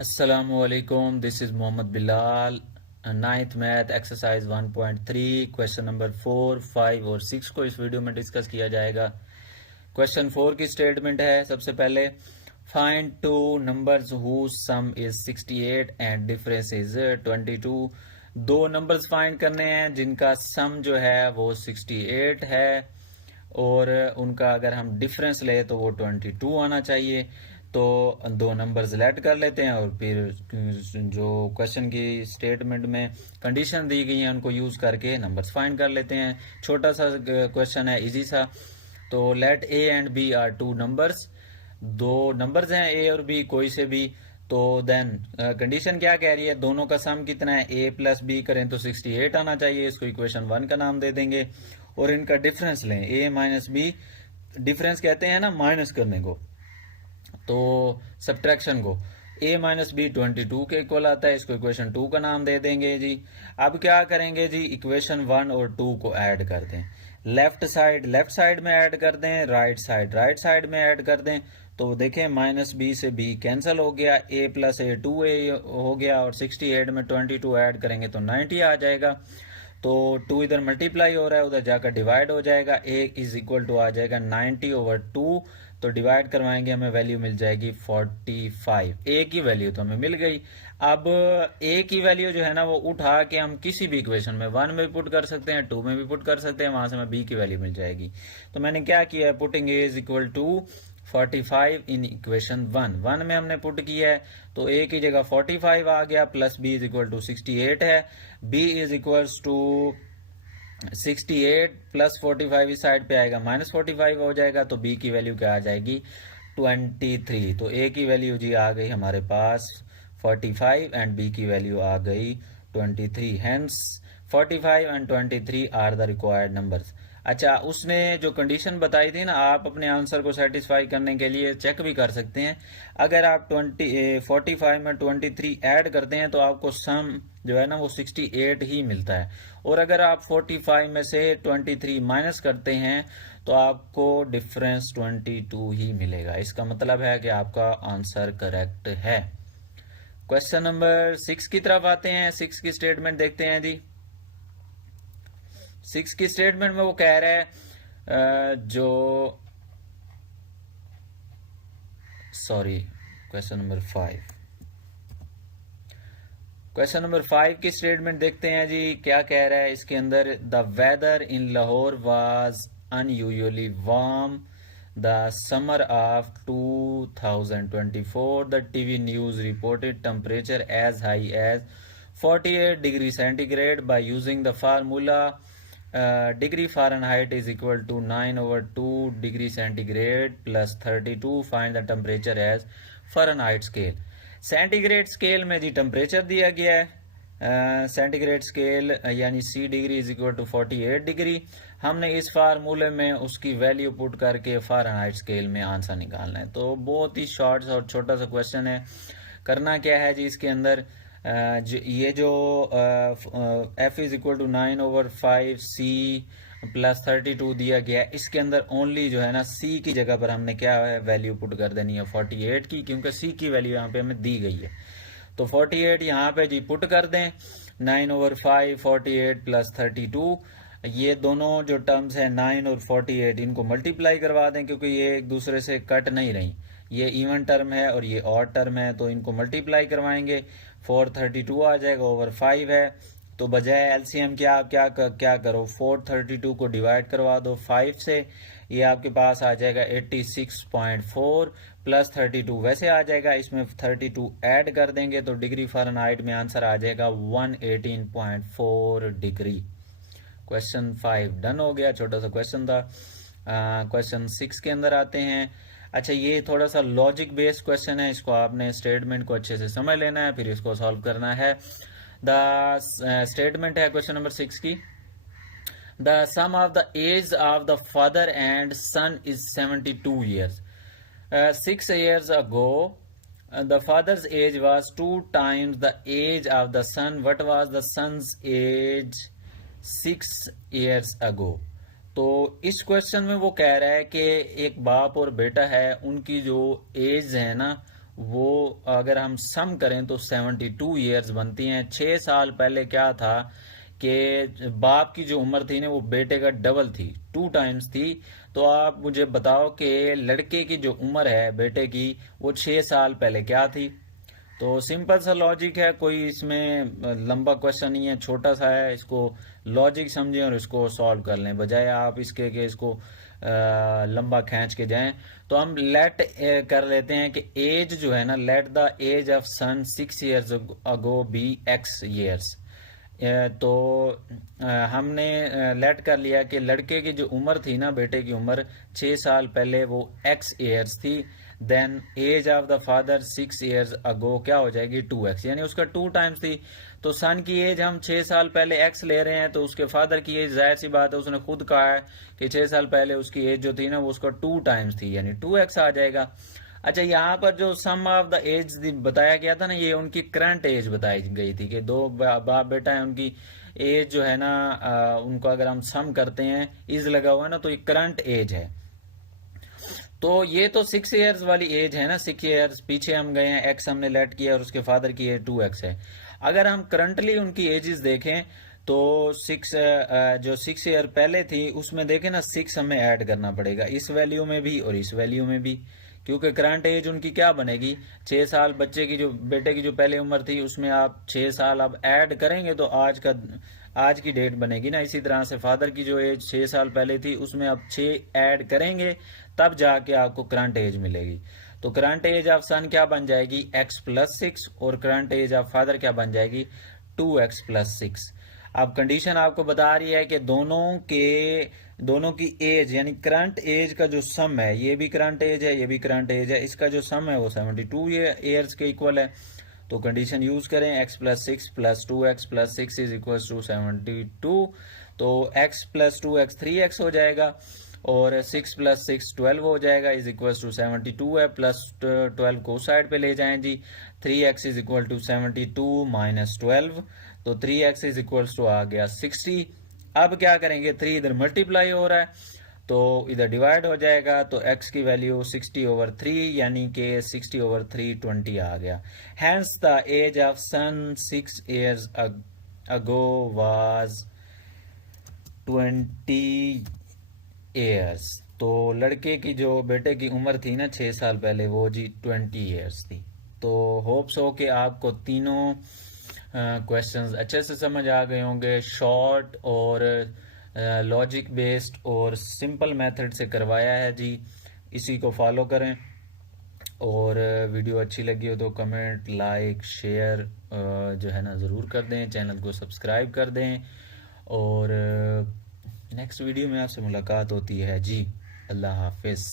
Assalamualaikum, this is Mohammad Bilal. Ninth math exercise 1.3 question number 4, 5 और 6 को इस video में डिस्कस किया जाएगा। क्वेश्चन 4 की स्टेटमेंट है, सबसे पहले find two numbers whose sum is 68 and difference is 22। दो नंबर्स फाइंड करने हैं जिनका सम जो है वो 68 है और उनका अगर हम डिफरेंस ले तो वो 22 आना चाहिए। तो दो नंबर सिलेक्ट कर लेते हैं और फिर जो क्वेश्चन की स्टेटमेंट में कंडीशन दी गई है उनको यूज करके नंबर्स फाइंड कर लेते हैं। छोटा सा क्वेश्चन है, इजी सा। तो let a and b are two numbers, दो नंबर्स हैं ए और बी कोई से भी। तो देन कंडीशन क्या कह रही है, दोनों का सम कितना है, ए प्लस बी करें तो 68 आना चाहिए, इसको इक्वेशन 1 का नाम दे देंगे। और इनका डिफरेंस लें, ए माइनस बी, डिफरेंस कहते हैं ना माइनस करने को, तो सब्ट्रैक्शन को। a माइनस बी 22 के इक्वल आता है, इसको इक्वेशन 2 का नाम दे देंगे जी। अब क्या करेंगे जी, इक्वेशन 1 और 2 को ऐड कर दें। लेफ्ट साइड में ऐड कर दें, राइट साइड में ऐड कर दें। तो देखें माइनस बी से बी कैंसिल हो गया, a प्लस ए 2a हो गया और 68 में 22 ऐड करेंगे तो 90 आ जाएगा। तो 2 इधर मल्टीप्लाई हो रहा है, उधर जाकर डिवाइड हो जाएगा, a इज इक्वल टू आ जाएगा 90/2। तो डिवाइड करवाएंगे, हमें वैल्यू मिल जाएगी 45। a की वैल्यू तो हमें मिल गई। अब a की वैल्यू जो है ना वो उठा के हम किसी भी इक्वेशन में 1 में भी पुट कर सकते हैं, 2 में भी पुट कर सकते हैं, वहां से हमें b की वैल्यू मिल जाएगी। तो मैंने क्या किया है, putting a is equal to 45 in equation 1 में हमने पुट किया है। तो a की जगह 45 आ गया, plus b is equal to 68 है, b is equal to 68 plus 45 इस साइड पे आएगा, माइनस 45 हो जाएगा। तो b की वैल्यू क्या आ जाएगी, 23। तो a की वैल्यू जी आ गई हमारे पास 45 एंड b की वैल्यू आ गई 23। Hence 45 and 23 are the required numbers. अच्छा, उसने जो कंडीशन बताई थी ना, आप अपने आंसर को सेटिस्फाई करने के लिए चेक भी कर सकते हैं। अगर आप 45 में 23 ऐड करते हैं तो आपको सम जो है ना वो 68 ही मिलता है। और अगर आप 45 में से 23 माइनस करते हैं तो आपको डिफरेंस 22 ही मिलेगा। इसका मतलब है कि आपका आंसर करेक्ट है। क्वेश्चन नंबर 6 की तरफ आते हैं। 6 की स्टेटमेंट देखते हैं जी। 6 की स्टेटमेंट में वो कह रहा है क्वेश्चन नंबर 5। क्वेश्चन नंबर 5 की स्टेटमेंट देखते हैं जी, क्या कह रहा है इसके अंदर। The weather in Lahore was unusually warm the summer of 2024। The TV news reported temperature as high as 48 degree centigrade by using the formula degree Fahrenheit is equal to 9/2 degree centigrade plus 32. Find the temperature as Fahrenheit scale। Centigrade scale में जी temperature दिया गया है, centigrade scale यानी C degree is equal to 48 degree. हमने इस फार्मूले में उसकी वैल्यू पुट करके फ़ारेनहाइट स्केल में आंसर निकालना है। तो बहुत ही शॉर्ट और छोटा सा क्वेश्चन है। करना क्या है जी, इसके अंदर ये जो f is equal to 9/5 C plus 32 दिया गया, इसके अंदर ओनली जो है ना C की जगह पर हमने क्या है वैल्यू पुट कर देनी है 48 की, क्योंकि C की वैल्यू यहाँ पे हमें दी गई है। तो 48 यहाँ पे जी पुट कर दें, 9/5 48 प्लस 32। ये दोनों जो टर्म्स हैं 9 और 48 इनको मल्टीप्लाई करवा दें, क्योंकि ये एक दूसरे से कट नहीं रही। ये इवन टर्म है और ये ऑड टर्म है, तो इनको मल्टीप्लाई करवाएंगे, 432 आ जाएगा ओवर 5 है। तो बजाय एलसीएम क्या आप क्या करो, 432 को डिवाइड करवा दो 5 से, ये आपके पास आ जाएगा 86.4 प्लस 32 वैसे आ जाएगा, इसमें 32 ऐड कर देंगे तो डिग्री फ़ारेनहाइट में आंसर आ जाएगा 118.4 डिग्री। क्वेश्चन 5 डन हो गया, छोटा सा क्वेश्चन था। क्वेश्चन 6 के अंदर आते हैं। अच्छा, ये थोड़ा सा लॉजिक बेस्ड क्वेश्चन है, इसको आपने स्टेटमेंट को अच्छे से समझ लेना है, फिर इसको सॉल्व करना है। द स्टेटमेंट है क्वेश्चन नंबर 6 की। The sum of the age of the father and son is 72 years। 6 years ago the father's age was 2 times the age of the son। what was the son's age 6 years ago? तो इस question में वो कह रहा है कि एक बाप और बेटा है, उनकी जो एज है ना वो अगर हम सम करें तो 72 ईयर्स बनती हैं। 6 साल पहले क्या था कि बाप की जो उम्र थी ना वो बेटे का डबल थी, 2 टाइम्स थी। तो आप मुझे बताओ कि लड़के की जो उम्र है बेटे की वो 6 साल पहले क्या थी। तो सिंपल सा लॉजिक है, कोई इसमें लंबा क्वेश्चन नहीं है, छोटा सा है। इसको लॉजिक समझें और इसको सॉल्व कर लें, बजाय आप इसके कि इसको लंबा खींच के जाएं। तो हम लेट कर लेते हैं कि एज जो है ना, let the age of son 6 years ago be x years. तो हमने लेट कर लिया कि लड़के की जो उम्र थी ना, बेटे की उम्र 6 साल पहले वो एक्स ईयर्स थी। Then age of the father 6 years ago क्या हो जाएगी 2x, यानी उसका 2 टाइम्स थी। तो सन की एज हम 6 साल पहले एक्स ले रहे हैं, तो उसके फादर की एज जाहिर सी बात है, उसने खुद कहा है कि 6 साल पहले उसकी एज जो थी ना वो उसका 2 टाइम्स थी, यानी 2x आ जाएगा। अच्छा, यहाँ पर जो सम ऑफ द एज बताया गया था ना, ये उनकी करंट एज बताई गई थी कि दो बाप बेटा है, उनकी एज जो है ना उनको अगर हम सम करते हैं, इज लगा हुआ है ना, तो ये करंट एज है। तो ये तो 6 ईयर्स वाली एज है ना, 6 ईयर्स पीछे हम गए हैं, एक्स हमने लेट किया और उसके फादर की एज 2x है। अगर हम करंटली उनकी एजेस देखें तो 6 जो 6 ईयर पहले थी उसमें देखें ना, 6 हमें ऐड करना पड़ेगा इस वैल्यू में भी और इस वैल्यू में भी, क्योंकि करंट एज उनकी क्या बनेगी 6 साल। बच्चे की जो बेटे की जो पहले उम्र थी उसमें आप 6 साल अब ऐड करेंगे तो आज की डेट बनेगी ना। इसी तरह से फादर की जो एज 6 साल पहले थी उसमें अब 6 ऐड करेंगे तब जाके आपको करंट एज मिलेगी। तो करंट एज ऑफ सन क्या बन जाएगी x+6 और करंट एज ऑफ फादर क्या बन जाएगी 2x+6। अब कंडीशन आपको बता रही है कि दोनों की एज यानी करंट एज का जो सम है, ये भी करंट एज है ये भी करंट एज है, इसका जो सम है वो 72 ईयर्स के इक्वल है। तो कंडीशन यूज करें x+6 + 2x+6 is equal to 72। तो x+2x 3x हो जाएगा और 6 + 6 12 हो जाएगा, इज इक्वल टू 72 है। +12 को साइड पे ले जाएं जी, 3x इज इक्वल टू 72 - 12, तो 3x इज इक्वल टू आ गया 60। अब क्या करेंगे, 3 इधर मल्टीप्लाई हो रहा है तो इधर डिवाइड हो जाएगा, तो x की वैल्यू 60/3 यानी कि 60/3 20 आ गया। Hence the age of son 6 years ago was 20 years. तो लड़के की जो बेटे की उम्र थी ना 6 साल पहले वो जी 20 ईयर्स थी। तो होप्स हो कि आपको तीनों क्वेश्चंस अच्छे से समझ आ गए होंगे। शॉर्ट और लॉजिक बेस्ड और सिंपल मेथड से करवाया है जी, इसी को फॉलो करें। और वीडियो अच्छी लगी हो तो कमेंट लाइक शेयर जो है ना ज़रूर कर दें, चैनल को सब्सक्राइब कर दें। और नेक्स्ट वीडियो में आपसे मुलाकात होती है जी। अल्लाह हाफिज़।